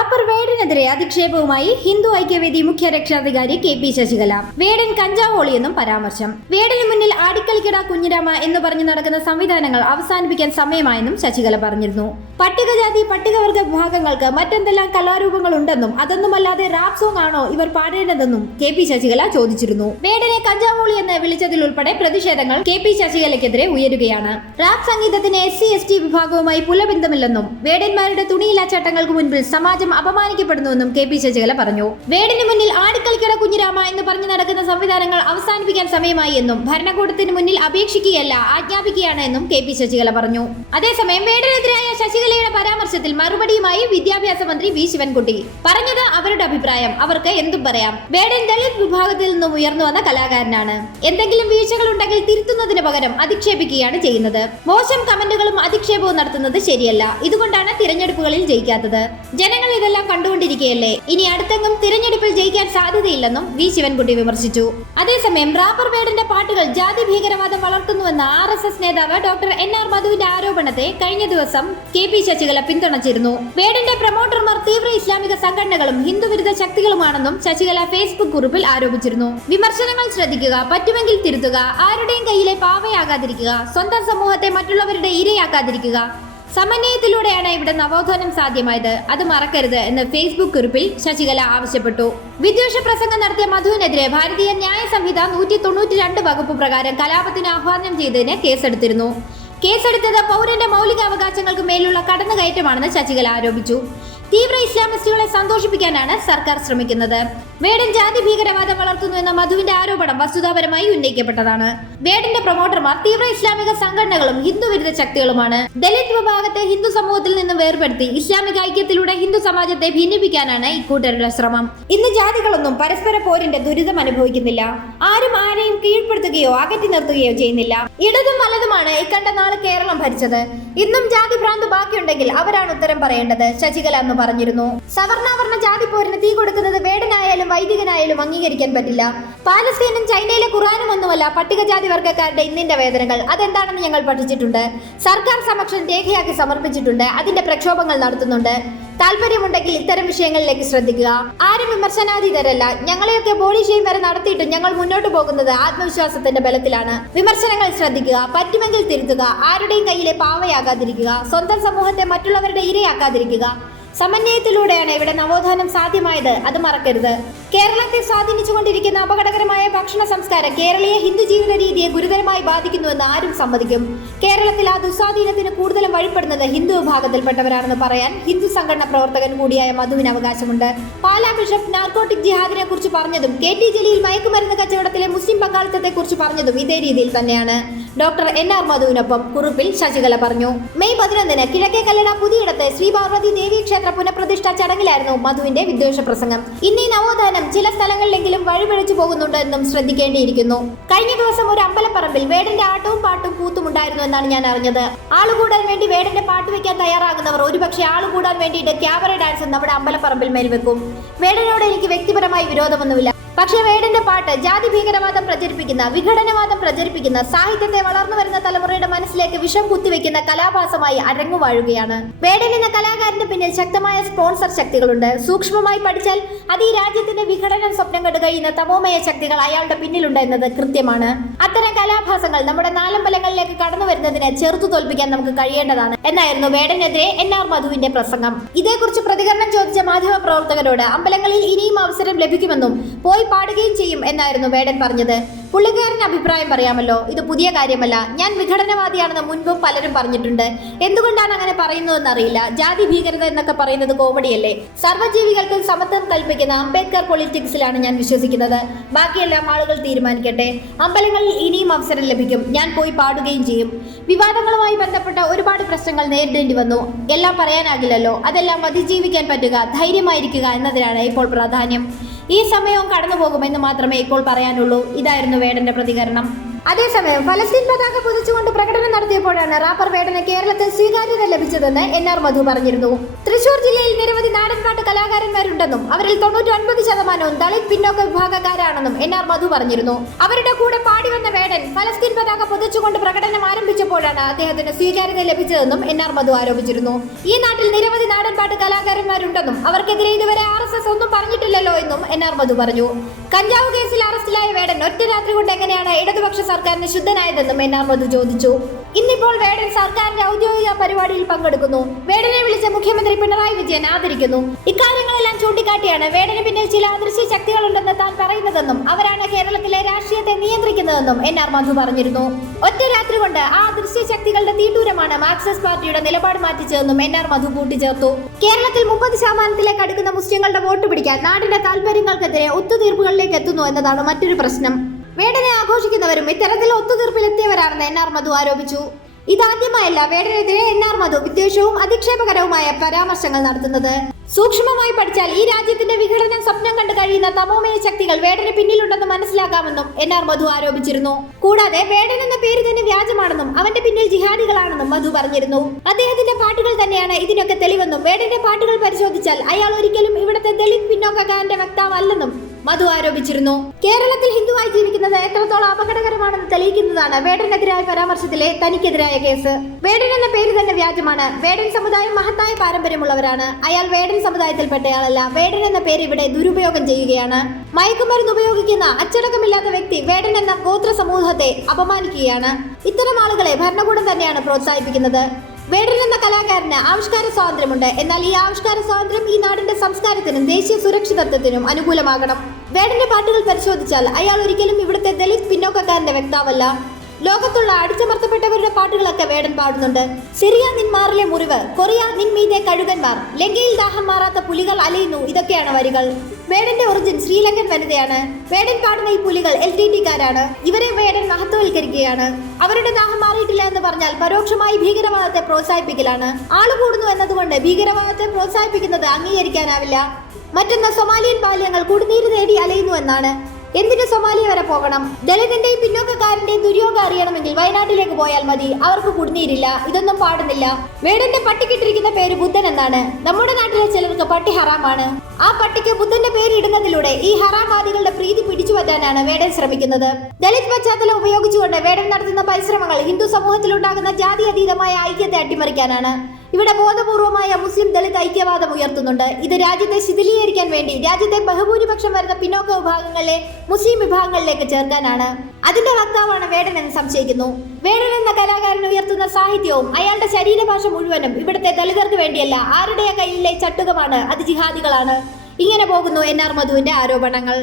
Wrapper വേടനെതിരെ അധിക്ഷേപവുമായി Hindu Aikyavedi മുഖ്യ രക്ഷാധികാരി K P Sasikala. Vedan കഞ്ചാവോളി എന്നും പരാമർശം. വേടന് മുന്നിൽ ആടിക്കളിക്കട കുഞ്ഞിരാമ എന്ന് പറഞ്ഞു നടക്കുന്ന സംവിധാനങ്ങൾ അവസാനിപ്പിക്കാൻ സമയമായെന്നും ശശികല പറഞ്ഞിരുന്നു. പട്ടികജാതി പട്ടികവർഗ വിഭാഗങ്ങൾക്ക് മറ്റെന്തെല്ലാം കലാരൂപങ്ങൾ ഉണ്ടെന്നും അതൊന്നുമല്ലാതെ റാപ്പ് സോങ് ആണോ ഇവർ പാടേണ്ടതെന്നും കെ പി ശശികല ചോദിച്ചിരുന്നു. വേടനെ കഞ്ചാവോളി എന്ന് വിളിച്ചതിൽ ഉൾപ്പെടെ പ്രതിഷേധങ്ങൾ കെ പി ശശികലയ്ക്കെതിരെ ഉയരുകയാണ്. റാപ്പ് സംഗീതത്തിന് എസ് സി എസ് ടി വിഭാഗവുമായി പുലബന്ധമില്ലെന്നും വേടന്മാരുടെ തുണിയില്ലാ ചട്ടങ്ങൾക്ക് മുൻപിൽ സമാജം അപമാനിക്കപ്പെടുന്നുവെന്നും കെ പി ശശികല പറഞ്ഞു. വേടിന് മുന്നിൽ ആടിക്കളിക്കട കുഞ്ഞിരാമ എന്ന് പറഞ്ഞു നടക്കുന്ന സംവിധാനങ്ങൾ അവസാനിപ്പിക്കാൻ സമയമായി എന്നും ഭരണകൂടത്തിന് മുന്നിൽ അപേക്ഷിക്കുകയല്ല ആജ്ഞാപിക്കുകയാണ് എന്നും കെ പി ശശികല പറഞ്ഞു. അതേസമയം വേടനെതിരായ ശശികലയുടെ പരാമർശത്തിൽ മറുപടിയുമായി വിദ്യാഭ്യാസ മന്ത്രി വി ശിവൻകുട്ടി. പറഞ്ഞത് അവരുടെ അഭിപ്രായം അവർക്ക് എന്തും പറയാം. വേടൻ ദളിത് വിഭാഗത്തിൽ നിന്നും ഉയർന്നു വന്ന കലാകാരനാണ്. എന്തെങ്കിലും വീഴ്ചകൾ ഉണ്ടെങ്കിൽ തിരുത്തുന്നതിന് പകരം അധിക്ഷേപിക്കുകയാണ് ചെയ്യുന്നത്. മോശം കമന്റുകളും അധിക്ഷേപവും നടത്തുന്നത് ശരിയല്ല. ഇതുകൊണ്ടാണ് തിരഞ്ഞെടുപ്പുകളിൽ ജയിക്കാത്തത്. ജനങ്ങൾ ഇതെല്ലാം കണ്ടുകൊണ്ടിരിക്കുകയല്ലേ ഇനി അടുത്തെങ്ങും തിരഞ്ഞെടുപ്പിൽ ജയിക്കാൻ സാധ്യതയില്ലെന്നും വി ശിവൻകുട്ടി വിമർശിച്ചു. അതേസമയം റാപ്പർ ബേഡിന്റെ പാട്ടുകൾ ജാതി ഭീകരവാദം വളർത്തുന്നുവെന്ന ആർ എസ് എസ് നേതാവ് ഡോക്ടർ എൻ ആർ മധുവിന്റെ ആരോപണത്തെ കഴിഞ്ഞ ദിവസം കെ പി ശശികല പിന്തുണച്ചിരുന്നു. ബേഡിന്റെ പ്രൊമോട്ടർമാർ തീവ്ര ഇസ്ലാമിക സംഘടനകളും ഹിന്ദുവിരുദ്ധ ശക്തികളുമാണെന്നും ശശികല ഫേസ്ബുക്ക് കുറിപ്പിൽ ആരോപിച്ചിരുന്നു. വിമർശനങ്ങൾ ശ്രദ്ധിക്കുക പറ്റുമെങ്കിൽ തിരുത്തുക ആരുടെയും കയ്യിലെ പാവയാകാതിരിക്കുക സ്വന്തം സമൂഹത്തെ മറ്റുള്ളവരുടെ ഇരയാക്കാതിരിക്കുക സമന്വയത്തിലൂടെയാണ് ഇവിടെ നവോത്ഥാനം സാധ്യമായത്. അത് മറക്കരുത് എന്ന് ഫേസ്ബുക്ക് കുറിപ്പിൽ ശശികല ആവശ്യപ്പെട്ടു. വിദ്വേഷ പ്രസംഗം നടത്തിയ മധുവിനെതിരെ ഭാരതീയ ന്യായ സംഹിത നൂറ്റി തൊണ്ണൂറ്റി രണ്ട് വകുപ്പ് പ്രകാരം കലാപത്തിന് ആഹ്വാനം ചെയ്തതിന് കേസെടുത്തിരുന്നു. കേസെടുത്തത് പൗരന്റെ മൗലിക അവകാശങ്ങൾക്ക് മേലുള്ള കടന്നുകയറ്റമാണെന്ന് ശശികല ആരോപിച്ചു. തീവ്ര ഇസ്ലാമിസ്റ്റുകളെ സന്തോഷിപ്പിക്കാനാണ് സർക്കാർ ശ്രമിക്കുന്നത്. വേടൻ ജാതി ഭീകരവാദം വളർത്തുന്നു എന്ന മധുവിന്റെ ആരോപണം വസ്തുതാപരമായി ഉന്നയിക്കപ്പെട്ടതാണ്. വേടന്റെ പ്രൊമോട്ടർമാർ തീവ്ര ഇസ്ലാമിക സംഘടനകളും ഹിന്ദു വിരുദ്ധ ശക്തികളുമാണ്. ദലിത് വിഭാഗത്തെ ഹിന്ദു സമൂഹത്തിൽ നിന്ന് വേർപെടുത്തി ഇസ്ലാമിക ഐക്യത്തിലൂടെ ഹിന്ദു സമാജത്തെ ഭിന്നിപ്പിക്കാനാണ് ഇക്കൂട്ടരുടെ ശ്രമം. ഇന്ന് ജാതികളൊന്നും പരസ്പര പോരിന്റെ ദുരിതം അനുഭവിക്കുന്നില്ല. ആരും ആരെയും കീഴ്പ്പെടുത്തുകയോ അകറ്റി നിർത്തുകയോ ചെയ്യുന്നില്ല. ഇടതും വലതുമാണ് ഇക്കണ്ട നാൾ കേരളം ഭരിച്ചത്. ഇന്നും ജാതി ഭ്രാന്ത് ബാക്കിയുണ്ടെങ്കിൽ അവരാണ് ഉത്തരം പറയേണ്ടത് ശശികല എന്ന് പറഞ്ഞിരുന്നു. സവർണാവർണ ജാതി പോരിന് തീ കൊടുക്കുന്നത് വേടനായാലും വൈദികനായാലും അംഗീകരിക്കാൻ പറ്റില്ല. പാലസ്തീനും ചൈനയിലെ ഖുറാനും ഒന്നുമല്ല പട്ടികജാതി വർഗക്കാരുടെ ഇന്നിന്റെ വേദനകൾ. അതെന്താണെന്ന് ഞങ്ങൾ പഠിച്ചിട്ടുണ്ട്. സർക്കാർ സമക്ഷം രേഖയാക്കി സമർപ്പിച്ചിട്ടുണ്ട്. അതിന്റെ പ്രക്ഷോഭങ്ങൾ നടത്തുന്നുണ്ട്. താല്പര്യമുണ്ടെങ്കിൽ ഇത്തരം വിഷയങ്ങളിലേക്ക് ശ്രദ്ധിക്കുക. ആരും വിമർശനാതീതരല്ല. ഞങ്ങളെയൊക്കെ ബോഡി ഷെയിം വരെ നടത്തിയിട്ട് ഞങ്ങൾ മുന്നോട്ട് പോകുന്നത് ആത്മവിശ്വാസത്തിന്റെ ബലത്തിലാണ്. വിമർശനങ്ങൾ ശ്രദ്ധിക്കുക. പറ്റുമെങ്കിൽ തിരുത്തുക. ആരുടെയും കയ്യിലെ പാവയാകാതിരിക്കുക. സ്വന്തം സമൂഹത്തെ മറ്റുള്ളവരുടെ ഇരയാക്കാതിരിക്കുക. സമന്വയത്തിലൂടെയാണ് ഇവിടെ നവോത്ഥാനം സാധ്യമായത് അത് മറക്കരുത്. കേരളത്തെ സ്വാധീനിച്ചുകൊണ്ടിരിക്കുന്ന അപകടകരമായ ഭക്ഷണ സംസ്കാരം കേരളീയ ഹിന്ദു ജീവിത രീതിയെ ഗുരുതരമായി ബാധിക്കുന്നുവെന്ന് ആരും സമ്മതിക്കും. കേരളത്തിൽ ആ ദുസ്വാധീനത്തിന് കൂടുതലും വഴിപ്പെടുന്നത് ഹിന്ദു വിഭാഗത്തിൽപ്പെട്ടവരാണെന്ന് പറയാൻ ഹിന്ദു സംഘടന പ്രവർത്തകൻ കൂടിയായ മധുവിന് അവകാശമുണ്ട്. പാലാ ബിഷപ്പ് നാർക്കോട്ടിക് ജിഹാദിനെ കുറിച്ച് പറഞ്ഞതും കെ ടി ജലീൽ മയക്കുമരുന്ന് കച്ചവടത്തിലെ മുസ്ലിം പങ്കാളിത്തത്തെ കുറിച്ച് പറഞ്ഞതും ഇതേ രീതിയിൽ തന്നെയാണ്. ഡോക്ടർ എൻ ആർ മധുവിനൊപ്പം കുറിപ്പിൽ ശശികല പറഞ്ഞു. മെയ് പതിനൊന്നിന് കിഴക്കേ കല്ലട പുതിയിടത്ത് ശ്രീ പാർവതി ദേവി ക്ഷേത്ര പുനഃപ്രതിഷ്ഠ ചടങ്ങിലായിരുന്നു മധുവിന്റെ വിദ്വേഷ പ്രസംഗം? ഇന്ന് ഈ നവോത്ഥാനം ചില സ്ഥലങ്ങളിലെങ്കിലും വഴിപിഴച്ചു പോകുന്നുണ്ട് എന്നും ശ്രദ്ധിക്കേണ്ടിയിരിക്കുന്നു. കഴിഞ്ഞ ദിവസം ഒരു അമ്പലപ്പറമ്പിൽ വേടന്റെ ആട്ടവും പാട്ടും കൂത്തും ഉണ്ടായിരുന്നു എന്നാണ് ഞാൻ അറിഞ്ഞത്. ആളുകൂടാൻ വേണ്ടി വേടന്റെ പാട്ട് വെക്കാൻ തയ്യാറാകുന്നവർ ഒരുപക്ഷെ ആളുകൂടാൻ വേണ്ടിയിട്ട് ക്യാമറ ഡാൻസ് നമ്മുടെ അമ്പലപ്പറമ്പിൽ മേൽ വെക്കും വേടനോട് എനിക്ക് വ്യക്തിപരമായി വിരോധമൊന്നുമില്ല. പക്ഷേ വേടന്റെ പാട്ട് ജാതി ഭീകരവാദം പ്രചരിപ്പിക്കുന്ന വിഘടനവാദം പ്രചരിപ്പിക്കുന്ന സാഹിത്യത്തെ വളർന്നു വരുന്ന തലമുറയുടെ മനസ്സിലേക്ക് വിഷം കുത്തിവെക്കുന്ന കലാഭാസമായി അരങ്ങുവാഴുകയാണ്. വേടൻ എന്ന കലാകാരന്റെ പിന്നിൽ ശക്തമായ സ്പോൺസർ ശക്തികളുണ്ട്. സൂക്ഷ്മമായി പഠിച്ചാൽ അത് ഈ രാജ്യത്തിന്റെ വിഘടനം സ്വപ്നം കണ്ടു കഴിയുന്ന തമോമയ ശക്തികൾ അയാളുടെ പിന്നിലുണ്ട് എന്നത് കൃത്യമാണ്. അത്തരം കലാഭാസങ്ങൾ നമ്മുടെ നാലമ്പലങ്ങളിലേക്ക് കടന്നു വരുന്നതിനെ ചെറുത്തു തോൽപ്പിക്കാൻ നമുക്ക് കഴിയേണ്ടതാണ്. എന്നായിരുന്നു വേടനെതിരെ എൻ ആർ മധുവിന്റെ പ്രസംഗം. ഇതേക്കുറിച്ച് പ്രതികരണം ചോദിച്ച മാധ്യമ പ്രവർത്തകരോട് അമ്പലങ്ങളിൽ ഇനിയും അവസരം ലഭിക്കുമെന്നും പോയി പാടുകയും ചെയ്യും എന്നായിരുന്നു വേടൻ പറഞ്ഞത്. പുള്ളിക്കാരന് അഭിപ്രായം പറയാമല്ലോ. ഇത് പുതിയ കാര്യമല്ല. ഞാൻ വിഘടനവാദിയാണെന്ന് മുൻപും പലരും പറഞ്ഞിട്ടുണ്ട്. എന്തുകൊണ്ടാണ് അങ്ങനെ പറയുന്നതെന്ന് അറിയില്ല. ജാതി ഭീകരത എന്നൊക്കെ പറയുന്നത് കോമഡിയല്ലേ. സർവജീവികൾക്കും സമത്വം കൽപ്പിക്കുന്ന അംബേദ്കർ പൊളിറ്റിക്സിലാണ് ഞാൻ വിശ്വസിക്കുന്നത്. ബാക്കിയെല്ലാം ആളുകൾ തീരുമാനിക്കട്ടെ. അമ്പലങ്ങളിൽ ഇനിയും അവസരം ലഭിക്കും. ഞാൻ പോയി പാടുകയും ചെയ്യും. വിവാദങ്ങളുമായി ബന്ധപ്പെട്ട ഒരുപാട് പ്രശ്നങ്ങൾ നേരിടേണ്ടി വന്നു. എല്ലാം പറയാനാകില്ലല്ലോ. അതെല്ലാം അതിജീവിക്കാൻ പറ്റുക ധൈര്യമായിരിക്കുക എന്നതിനാണ് ഇപ്പോൾ പ്രാധാന്യം. ഈ സമയവും കടന്നു പോകുമെന്ന് മാത്രമേ ഇപ്പോൾ പറയാനുള്ളൂ. ഇതായിരുന്നു വേടന്റെ പ്രതികരണം. അതേസമയം ഫലസ്തീൻ പതാക പുതിച്ചുകൊണ്ട് പ്രകടനം നടത്തിയപ്പോഴാണ് റാപ്പർ വേടന് കേരളത്തിൽ സ്വീകാര്യത ലഭിച്ചതെന്ന് എൻ ആർ മധു പറഞ്ഞിരുന്നു. തൃശൂർ ജില്ലയിൽ നിരവധി നാടൻപാട്ട് കലാകാരന്മാരുണ്ടെന്നും അവരിൽ തൊണ്ണൂറ്റി ഒൻപത് ശതമാനം ശതമാനവും ദളിത് പിന്നോക്ക വിഭാഗക്കാരാണെന്നും എൻ ആർ മധു പറഞ്ഞിരുന്നു. അവരുടെ കൂടെ പാടി വന്ന വേടൻ ഫലസ്തീൻ പതാക പുതിച്ചുകൊണ്ട് പ്രകടനം ആരംഭിച്ചപ്പോഴാണ് അദ്ദേഹത്തിന് സ്വീകാര്യത ലഭിച്ചതെന്നും എൻ ആർ മധു ആരോപിച്ചിരുന്നു. ഈ നാട്ടിൽ നിരവധി നാടൻപാട്ട് കലാകാരന്മാരുണ്ടെന്നും അവർക്കെതിരെ ഇതുവരെ ആർ എസ് എസ് ഒന്നും പറഞ്ഞിട്ടില്ലല്ലോ എന്നും എൻ ആർ മധു പറഞ്ഞു. കഞ്ചാവ് കേസിൽ അറസ്റ്റിലായ വേടൻ ഒറ്റ രാത്രി കൊണ്ട് എങ്ങനെയാണ് ഇടതുപക്ഷ സർക്കാരിന് ശുദ്ധനായതെന്നും എൻ ആർ മധു ചോദിച്ചു. ഇന്നിപ്പോൾ വേടൻ സർക്കാരിന്റെ ഔദ്യോഗിക പരിപാടിയിൽ പങ്കെടുക്കുന്നു. വേടനെ വിളിച്ച മുഖ്യമന്ത്രി പിണറായി വിജയൻ ആദരിക്കുന്നു. ഇക്കാര്യങ്ങളെല്ലാം ചൂണ്ടിക്കാട്ടിയാണ് വേടന് പിന്നിൽ ചില അദൃശ്യ ശക്തികളുണ്ടെന്ന് താൻ പറയുന്നതെന്നും അവരാണ് കേരളത്തിലെ രാഷ്ട്രീയത്തെ നിയന്ത്രിക്കുന്നതെന്നും എൻ ആർ മധു പറഞ്ഞിരുന്നു. ഒറ്റ രാത്രി കൊണ്ട് ആ അദൃശ്യ ശക്തികളുടെ തീട്ടൂരമാണ് മാർക്സിസ്റ്റ് പാർട്ടിയുടെ നിലപാട് മാറ്റിച്ചതെന്നും എൻ ആർ മധു കൂട്ടിച്ചേർത്തു. കേരളത്തിൽ മുപ്പത് ശതമാനത്തിലേക്ക് അടുക്കുന്ന മുസ്ലിങ്ങളുടെ വോട്ട് പിടിക്കാൻ നാടിന്റെ താല്പര്യങ്ങൾക്കെതിരെ ഒത്തുതീർപ്പുകളിലേക്ക് എത്തുന്നു എന്നതാണ് മറ്റൊരു പ്രശ്നം. വേടനെ ആഘോഷിക്കുന്നവരും ഇത്തരത്തിൽ ഒത്തുതീർപ്പിലെത്തിയവരാണെന്ന് എൻ. ആർ. മധു ആരോപിച്ചു. ഇതാദ്യമായല്ല വേടനെതിരെ എൻ. ആർ. മധു വിദ്വേഷവും അധിക്ഷേപകരവുമായ പരാമർശങ്ങൾ നടത്തുന്നത്. സൂക്ഷ്മമായി പഠിച്ചാൽ ഈ രാജ്യത്തിന്റെ വിഘടനം സ്വപ്നം കണ്ടു കഴിയുന്ന തമോമയ ശക്തികൾ വേടന് പിന്നിലുണ്ടെന്ന് മനസ്സിലാക്കാമെന്നും എൻ ആർ മധു ആരോപിച്ചിരുന്നു. കൂടാതെ വേടൻ എന്ന പേര് തന്നെ വ്യാജമാണെന്നും അവന്റെ പിന്നിൽ ജിഹാദികളാണെന്നും മധു പറഞ്ഞിരുന്നു. അദ്ദേഹത്തിന്റെ പാട്ടുകൾ തന്നെയാണ് ഇതിനൊക്കെ തെളിവെന്നും വേടന്റെ പാട്ടുകൾ പരിശോധിച്ചാൽ അയാൾ ഒരിക്കലും ഇവിടുത്തെ ദളിത് പിന്നോക്കക്കാരന്റെ വക്താവല്ലെന്നും മധു ആരോപിച്ചിരുന്നു. കേരളത്തിൽ ഹിന്ദുവായി ജീവിക്കുന്നത് എത്രത്തോളം അപകടകരമാണെന്ന് തെളിയിക്കുന്നതാണ് വേടനെതിരായ പരാമർശത്തിലെ തനിക്കെതിരായ കേസ്. വേടൻ എന്ന പേര് തന്നെ വ്യാജമാണ്. വേടൻ സമുദായം മഹത്തായ പാരമ്പര്യമുള്ളവരാണ്. അയാൾ വേടൻ സമുദായത്തിൽപ്പെട്ടയാളല്ല. വേടൻ എന്ന പേര് ഇവിടെ ദുരുപയോഗം ചെയ്യുകയാണ്. മയക്കുമരുന്ന് ഉപയോഗിക്കുന്ന അച്ചടക്കമില്ലാത്ത വ്യക്തി വേടൻ എന്ന ഗോത്ര സമൂഹത്തെ അപമാനിക്കുകയാണ്. ഇത്തരം ആളുകളെ ഭരണകൂടം തന്നെയാണ് പ്രോത്സാഹിപ്പിക്കുന്നത്. വേടൻ എന്ന കലാകാരന് ആവിഷ്കാര സ്വാതന്ത്ര്യമുണ്ട്. എന്നാൽ ഈ ആവിഷ്കാര സ്വാതന്ത്ര്യം ഈ നാടിന്റെ സംസ്കാരത്തിനും ദേശീയ സുരക്ഷിതത്വത്തിനും അനുകൂലമാകണം. വേടന്റെ പാട്ടുകൾ പരിശോധിച്ചാൽ അയാൾ ഒരിക്കലും ഇവിടുത്തെ ദളിത് പിന്നോക്കക്കാരന്റെ വ്യക്താവല്ല. ലോകത്തുള്ള അടിച്ചമർത്തപ്പെട്ടവരുടെ പാട്ടുകളൊക്കെ വേടൻ പാടുന്നുണ്ട്. സിറിയ നിന്മാറിലെ മുറിവ് കൊറിയ നിൻമീതെ കഴുകന്മാർ ലങ്കയിൽ ദാഹം മാറാത്ത പുലികൾ അലയുന്നു ഇതൊക്കെയാണ് വരികൾ. വേടന്റെ ഒറിജിൻ ശ്രീലങ്കൻ വനിതയാണ്. വേടൻ പാടുന്ന ഈ പുലികൾ എൽ ടി ടിക്കാരാണ് ഇവരെ വേടൻ മഹത്വവൽക്കരിക്കുകയാണ്. അവരുടെ ദാഹം മാറിയിട്ടില്ല എന്ന് പറഞ്ഞാൽ പരോക്ഷമായി ഭീകരവാദത്തെ പ്രോത്സാഹിപ്പിക്കലാണ്. ആൾ കൂടുന്നു എന്നതുകൊണ്ട് ഭീകരവാദത്തെ പ്രോത്സാഹിപ്പിക്കുന്നത് അംഗീകരിക്കാനാവില്ല. മറ്റൊന്ന് സൊമാലിയൻ ബാല്യങ്ങൾ കുടിനീര് നേടി അലയുന്നു എന്നാണ്. എന്തിന് സൊമാലിയ വരെ പോകണം? ദളിതന്റെയും പിന്നോക്കക്കാരന്റെയും ദുര്യോഗം അറിയണമെങ്കിൽ വയനാട്ടിലേക്ക് പോയാൽ മതി. അവർക്ക് കുടിനീരില്ല ഇതൊന്നും പാടുന്നില്ല. വേടന്റെ പട്ടിക്കിട്ടിരിക്കുന്ന പേര് ബുദ്ധൻ എന്നാണ്. നമ്മുടെ നാട്ടിലെ ചിലർക്ക് പട്ടി ഹറാമാണ്. ആ പട്ടിക്ക് ബുദ്ധന്റെ പേര് ഇടുന്നതിലൂടെ ഈ ഹറാമാദികളുടെ പ്രീതി പിടിച്ചു പറ്റാനാണ് വേടൻ ശ്രമിക്കുന്നത്. ദളിത് പശ്ചാത്തലം ഉപയോഗിച്ചുകൊണ്ട് വേടൻ നടത്തുന്ന പരിശ്രമങ്ങൾ ഹിന്ദു സമൂഹത്തിലുണ്ടാകുന്ന ജാതി അതീതമായ ഐക്യത്തെ അട്ടിമറിക്കാനാണ്. ഇവിടെ ബോധപൂർവമായ മുസ്ലിം ദളിത് ഐക്യവാദം ഉയർത്തുന്നുണ്ട്. ഇത് രാജ്യത്തെ ശിഥിലീകരിക്കാൻ വേണ്ടി രാജ്യത്തെ ബഹുഭൂരിപക്ഷം വരുന്ന പിന്നോക്ക വിഭാഗങ്ങളിലെ മുസ്ലിം വിഭാഗങ്ങളിലേക്ക് ചേർക്കാനാണ്. അതിന്റെ വക്താവാണ് വേടൻ എന്ന് സംശയിക്കുന്നു. വേടൻ എന്ന കലാകാരൻ ഉയർത്തുന്ന സാഹിത്യവും അയാളുടെ ശരീരഭാഷ മുഴുവനും ഇവിടുത്തെ ദളിതർക്ക് വേണ്ടിയല്ല ആരുടെ കയ്യിലെ ചട്ടുകമാണ് അത് ജിഹാദികളാണ്. ഇങ്ങനെ പോകുന്നു എൻ ആർ മധുവിന്റെ ആരോപണങ്ങൾ.